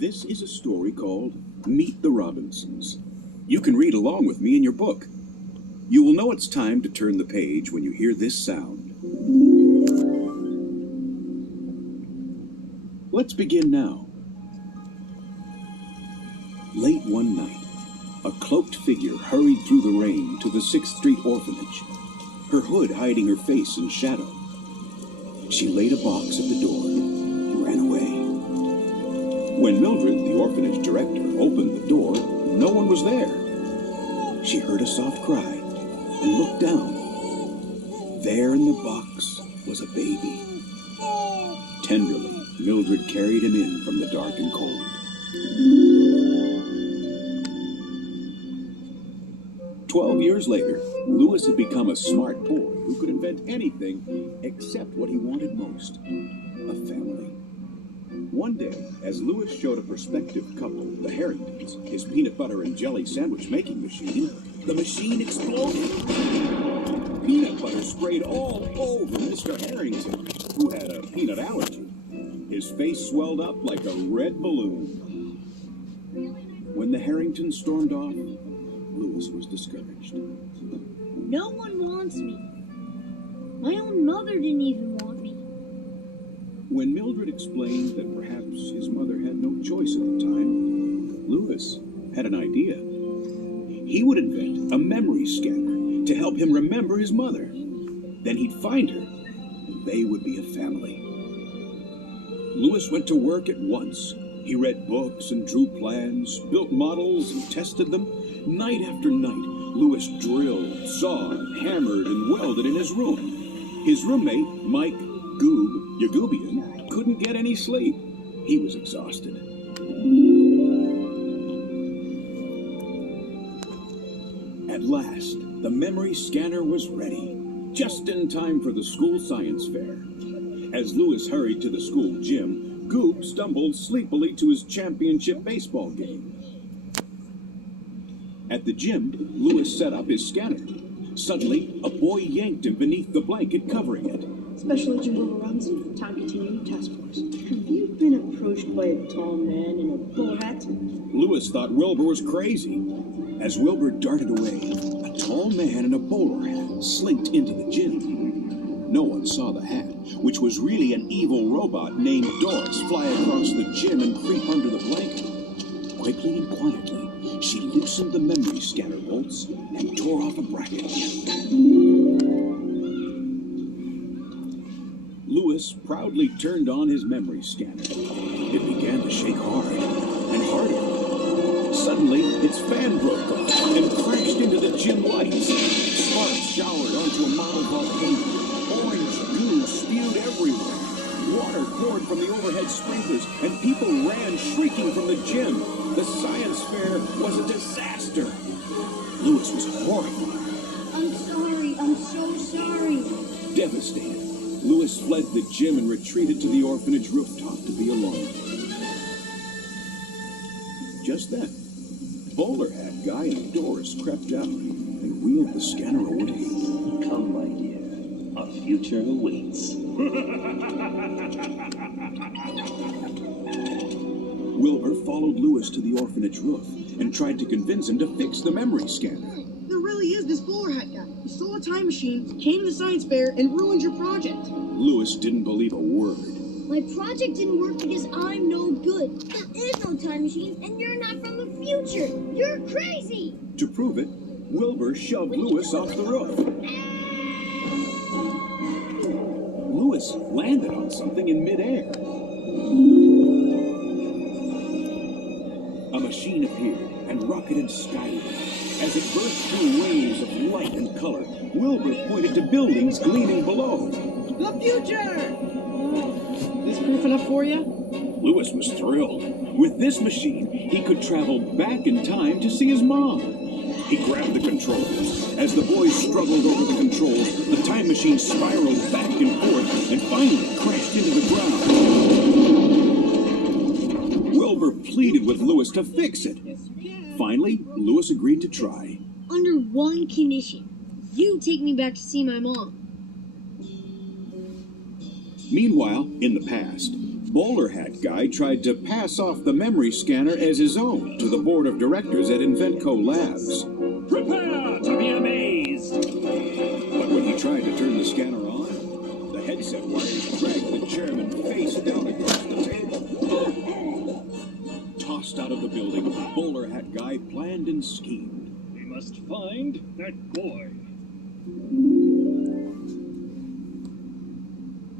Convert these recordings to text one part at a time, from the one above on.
This is a story called Meet the Robinsons. You can read along with me in your book. You will know it's time to turn the page when you hear this sound. Let's begin now. Late one night, a cloaked figure hurried through the rain to the 6th Street orphanage, her hood hiding her face in shadow. She laid a box at the door and ran away. When Mildred, the orphanage director, opened the door, no one was there. She heard a soft cry and looked down. There in the box was a baby. Tenderly, Mildred carried him in from the dark and cold. "12 years later, Louis had become a smart boy who could invent anything except what he wanted most, a family. One day, as Louis showed a prospective couple, the Harringtons, his peanut butter and jelly sandwich making machine, the machine exploded. Peanut butter sprayed all over Mr. Harrington, who had a peanut allergy. His face swelled up like a red balloon. When the Harringtons stormed off, Louis was discouraged. No one wants me. My own mother didn't even want me. When Mildred explained that perhaps his mother had no choice at the time, Louis had an idea. He would invent a memory scanner to help him remember his mother. Then he'd find her, and they would be a family. Louis went to work at once. He read books and drew plans, built models and tested them. Night after night, Louis drilled, sawed, hammered, and welded in his room. His roommate, Mike Yagubian, couldn't get any sleep. He was exhausted. At last, the memory scanner was ready, just in time for the school science fair. As Louis hurried to the school gym, Goob stumbled sleepily to his championship baseball game. At the gym, Louis set up his scanner. Suddenly, a boy yanked him beneath the blanket covering it. Special Agent Wilbur Robinson, Time Continuum Task Force. Have you been approached by a tall man in a bowler hat? Louis thought Wilbur was crazy. As Wilbur darted away, a tall man in a bowler hat slinked into the gym. No one saw the hat, which was really an evil robot named Doris, fly across the gym and creep under the blanket. Quickly and quietly, she loosened the memory scanner bolts and tore off a bracket. Louis proudly turned on his memory scanner. It began to shake hard and harder. Suddenly, its fan broke off and crashed into the gym lights. Sparks showered onto a model volcano. Orange goo spewed everywhere. Water poured from the overhead sprinklers, and people ran shrieking from the gym. The science fair was a disaster. Louis was horrified. I'm sorry. I'm so sorry. Devastated, Louis fled the gym and retreated to the orphanage rooftop to be alone. Just then, bowler hat guy and Doris crept out and wheeled the scanner away. Come, my dear. Our future awaits. Wilbur followed Louis to the orphanage roof and tried to convince him to fix the memory scanner. There really is this bowler hat guy. He stole a time machine, came to the science fair, and ruined your project. Louis didn't believe a word. My project didn't work because I'm no good. There is no time machine, and you're not from the future. You're crazy. To prove it, Wilbur shoved Louis off the roof. Louis landed on something in midair. A machine appeared and rocketed skyward. As it burst through waves of light and color, Wilbur pointed to buildings gleaming below. The future! This proof enough for you? Louis was thrilled. With this machine, he could travel back in time to see his mom. He grabbed the controls. As the boys struggled over the controls, the time machine spiraled back and forth and finally crashed into the ground. Wilbur pleaded with Louis to fix it. Finally, Louis agreed to try. Under one condition. You take me back to see my mom. Meanwhile, in the past, Bowler Hat Guy tried to pass off the memory scanner as his own to the board of directors at Inventco Labs. Prepare to be amazed! But when he tried to turn the scanner on, the headset wires dragged the chairman face down across the table. Tossed out of the building, Bowler Hat Guy planned and schemed. We must find that boy.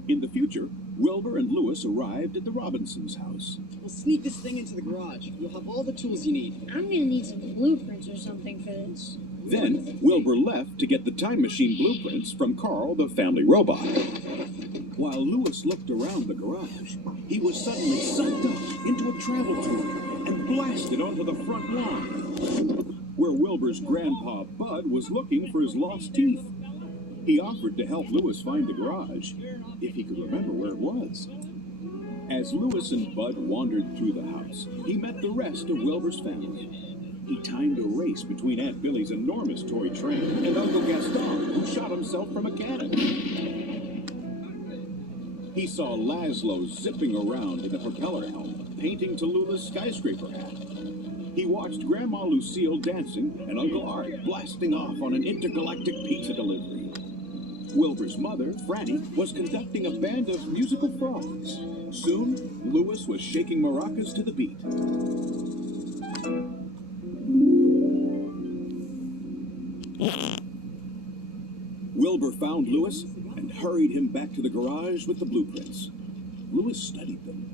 In the future, Wilbur and Lewis arrived at the Robinsons' house. We'll sneak this thing into the garage. You'll have all the tools you need. I'm gonna need some blueprints or something for this. Then, Wilbur left to get the time machine blueprints from Carl, the family robot. While Lewis looked around the garage, he was suddenly sucked up into a travel tube and blasted onto the front lawn, where Wilbur's grandpa Bud was looking for his lost teeth. He offered to help Lewis find the garage, if he could remember where it was. As Lewis and Bud wandered through the house, he met the rest of Wilbur's family. He timed a race between Aunt Billy's enormous toy train and Uncle Gaston, who shot himself from a cannon. He saw Laszlo zipping around in a propeller helmet, painting Tallulah's skyscraper hat. He watched Grandma Lucille dancing and Uncle Art blasting off on an intergalactic pizza delivery. Wilbur's mother, Franny, was conducting a band of musical frogs. Soon, Lewis was shaking maracas to the beat. Wilbur found Lewis and hurried him back to the garage with the blueprints. Lewis studied them.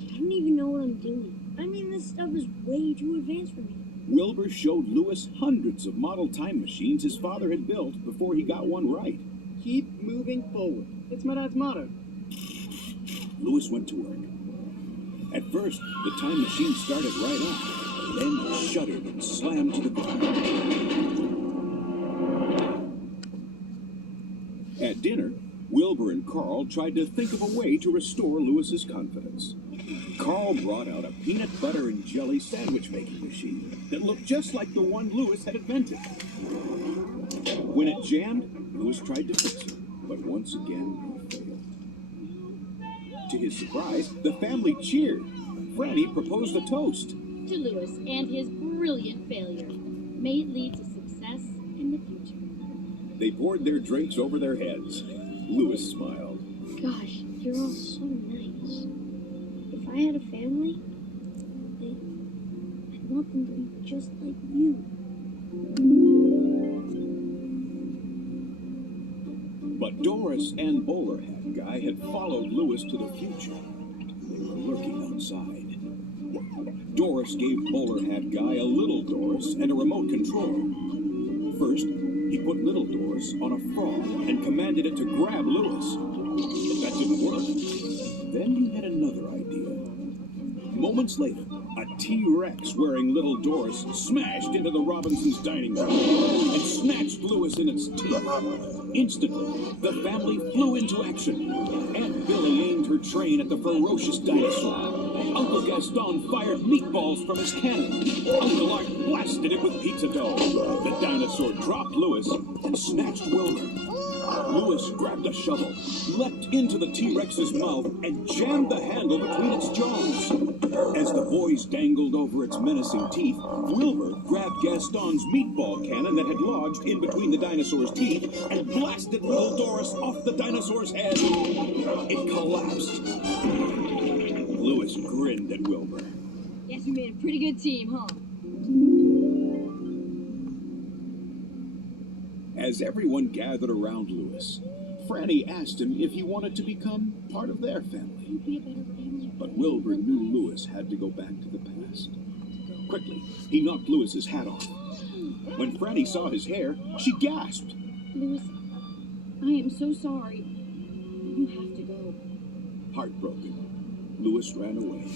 I don't even know what I'm doing. I mean, this stuff is way too advanced for me. Wilbur showed Lewis hundreds of model time machines his father had built before he got one right. Keep moving forward. It's my dad's motto. Lewis went to work. At first, the time machine started right up, then shuddered and slammed to the ground. At dinner, Wilbur and Carl tried to think of a way to restore Lewis's confidence. Carl brought out a peanut butter and jelly sandwich making machine that looked just like the one Lewis had invented. When it jammed, Lewis tried to fix it, but once again he failed. To his surprise, the family cheered. Franny proposed a toast. To Lewis and his brilliant failure. May it lead to success in the future. They poured their drinks over their heads. Lewis smiled. Gosh, you're all so nice. If I had a family, I'd want them to be just like you. But Doris and Bowler Hat Guy had followed Lewis to the future. They were lurking outside. Doris gave Bowler Hat Guy a little Doris and a remote control. First, he put little Doris on a frog and commanded it to grab Lewis. But that didn't work. Then he had another idea. Moments later, a T-Rex wearing little Doris smashed into the Robinsons' dining room and snatched Lewis in its teeth. Instantly, the family flew into action. Aunt Billy aimed her train at the ferocious dinosaur. Uncle Gaston fired meatballs from his cannon. Uncle Art blasted it with pizza dough. The dinosaur dropped Lewis and snatched Wilbur. Lewis grabbed a shovel, leapt into the T-Rex's mouth, and jammed the handle between its jaws. As the boys dangled over its menacing teeth, Wilbur grabbed Gaston's meatball cannon that had lodged in between the dinosaur's teeth and blasted little Doris off the dinosaur's head. It collapsed. Lewis grinned at Wilbur. Guess we made a pretty good team, huh? As everyone gathered around Lewis, Franny asked him if he wanted to become part of their family. You'd be a better family. But Wilbur knew Lewis had to go back to the past. Quickly, he knocked Lewis's hat off. When Franny saw his hair, she gasped. Lewis, I am so sorry. You have to go. Heartbroken, Lewis ran away.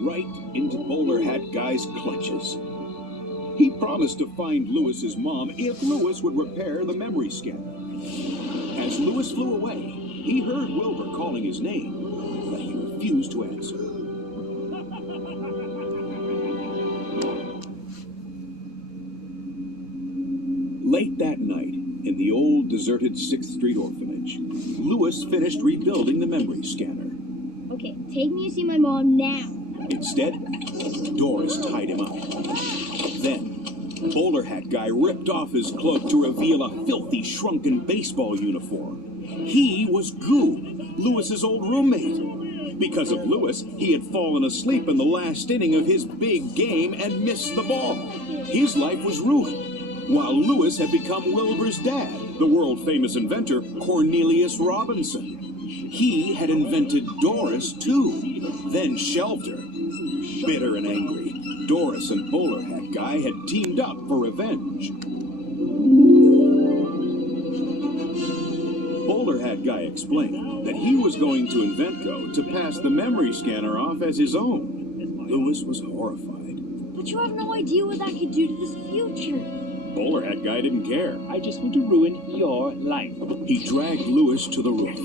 Right into Bowler Hat Guy's clutches. He promised to find Lewis's mom if Lewis would repair the memory scanner. As Lewis flew away, he heard Wilbur calling his name, but he refused to answer. Late that night, in the old deserted 6th Street orphanage, village. Lewis finished rebuilding the memory scanner. Okay, take me to see my mom now. Instead, Doris tied him up. Then, Bowler Hat Guy ripped off his cloak to reveal a filthy, shrunken baseball uniform. He was Goob, Lewis's old roommate. Because of Lewis, he had fallen asleep in the last inning of his big game and missed the ball. His life was ruined, while Lewis had become Wilbur's dad, the world-famous inventor Cornelius Robinson. He had invented Doris, too, then shelved her. Bitter and angry, Doris and Bowler Hat Guy had teamed up for revenge. Bowler Hat Guy explained that he was going to Inventco to pass the memory scanner off as his own. Lewis was horrified. But you have no idea what that could do to this future. Bowler Hat Guy didn't care. I just want to ruin your life. He dragged Lewis to the roof.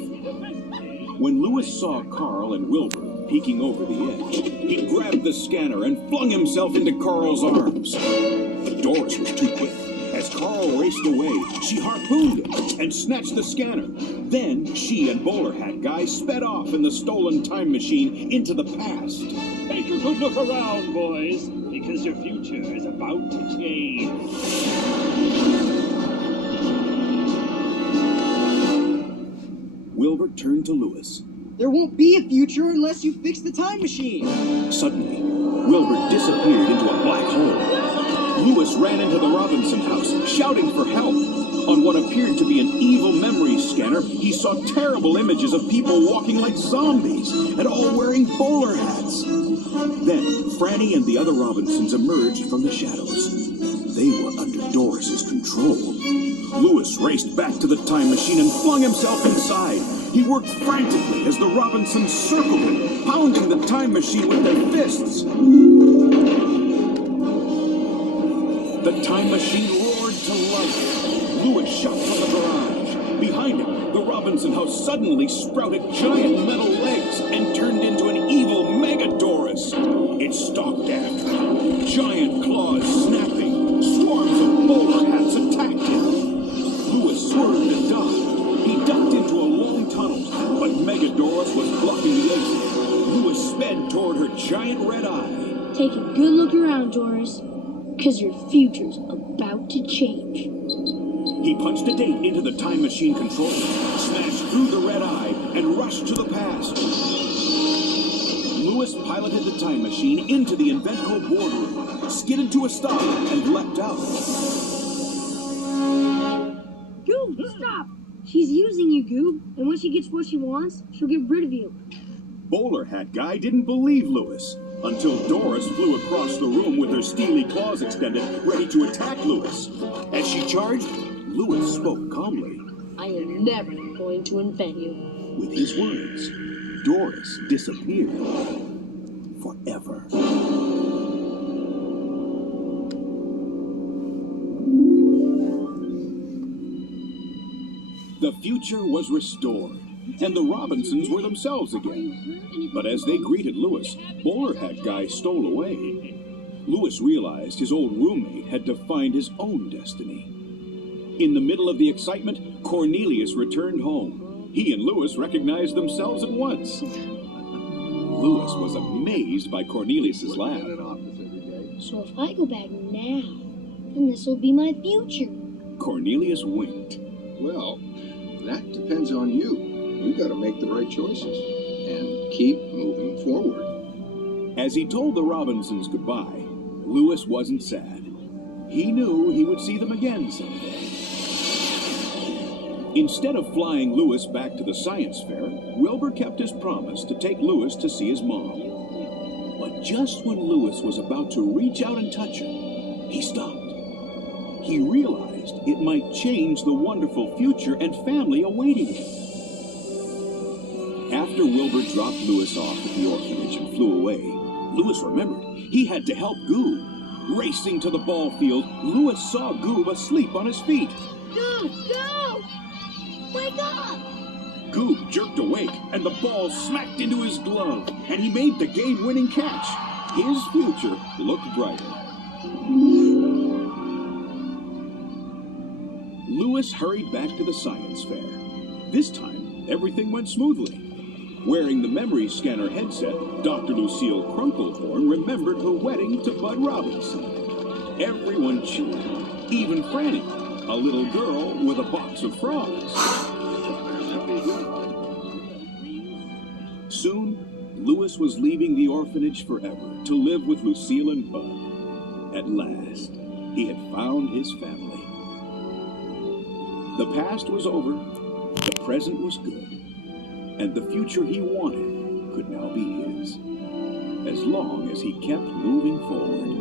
When Lewis saw Carl and Wilbur peeking over the edge, he grabbed the scanner and flung himself into Carl's arms. But Doris was too quick. As Carl raced away, she harpooned him and snatched the scanner. Then she and Bowler Hat Guy sped off in the stolen time machine into the past. Take a good look around, boys, because your future is about to change. Wilbur turned to Lewis. There won't be a future unless you fix the time machine. Suddenly, Wilbur disappeared into a black hole. Lewis ran into the Robinson house, shouting for help. On what appeared to be an evil memory scanner, he saw terrible images of people walking like zombies and all wearing bowler hats. Then, Franny and the other Robinsons emerged from the shadows. They were under Doris's control. Lewis raced back to the time machine and flung himself inside. He worked frantically as the Robinsons circled him, pounding the time machine with their fists. The time machine roared to life. Lewis shot from the garage. Behind him, the Robinson house suddenly sprouted giant metal legs and turned into an evil Megadoris. It stalked after him, giant claws snapping. Swarms of bowler hats attacked him. Lewis swerved and dodged. He ducked into a long tunnel, but Megadoris was blocking the exit. Lewis sped toward her giant red eye. Take a good look around, Doris, because your future's about to change. He punched a date into the time machine controller, smashed through the red eye, and rushed to the past. Lewis piloted the time machine into the Inventco boardroom, skidded to a stop, and leapt out. Goob, stop! She's using you, Goob, and when she gets what she wants, she'll get rid of you. Bowler Hat Guy didn't believe Lewis until Doris flew across the room with her steely claws extended, ready to attack Lewis. As she charged, Lewis spoke calmly. I am never going to invent you. With his words, Doris disappeared forever. The future was restored, and the Robinsons were themselves again. But as they greeted Lewis, Bowler Hat Guy stole away. Lewis realized his old roommate had to find his own destiny. In the middle of the excitement, Cornelius returned home. He and Lewis recognized themselves at once. Lewis was amazed by Cornelius's laugh. So if I go back now, then this will be my future. Cornelius winked. Well, that depends on you. You got to make the right choices and keep moving forward. As he told the Robinsons goodbye, Lewis wasn't sad. He knew he would see them again someday. Instead of flying Lewis back to the science fair, Wilbur kept his promise to take Lewis to see his mom. But just when Lewis was about to reach out and touch her, he stopped. He realized it might change the wonderful future and family awaiting him. After Wilbur dropped Lewis off at the orphanage and flew away, Lewis remembered he had to help Goob. Racing to the ball field, Lewis saw Goob asleep on his feet. Goob! Goob! Wake up! Goob jerked awake, and the ball smacked into his glove, and he made the game-winning catch. His future looked brighter. Lewis hurried back to the science fair. This time, everything went smoothly. Wearing the memory scanner headset, Dr. Lucille Crunklehorn remembered her wedding to Bud Robinson. Everyone cheered, even Franny, a little girl with a box of frogs. Soon, Louis was leaving the orphanage forever to live with Lucille and Bud. At last, he had found his family. The past was over, the present was good, and the future he wanted could now be his, as long as he kept moving forward.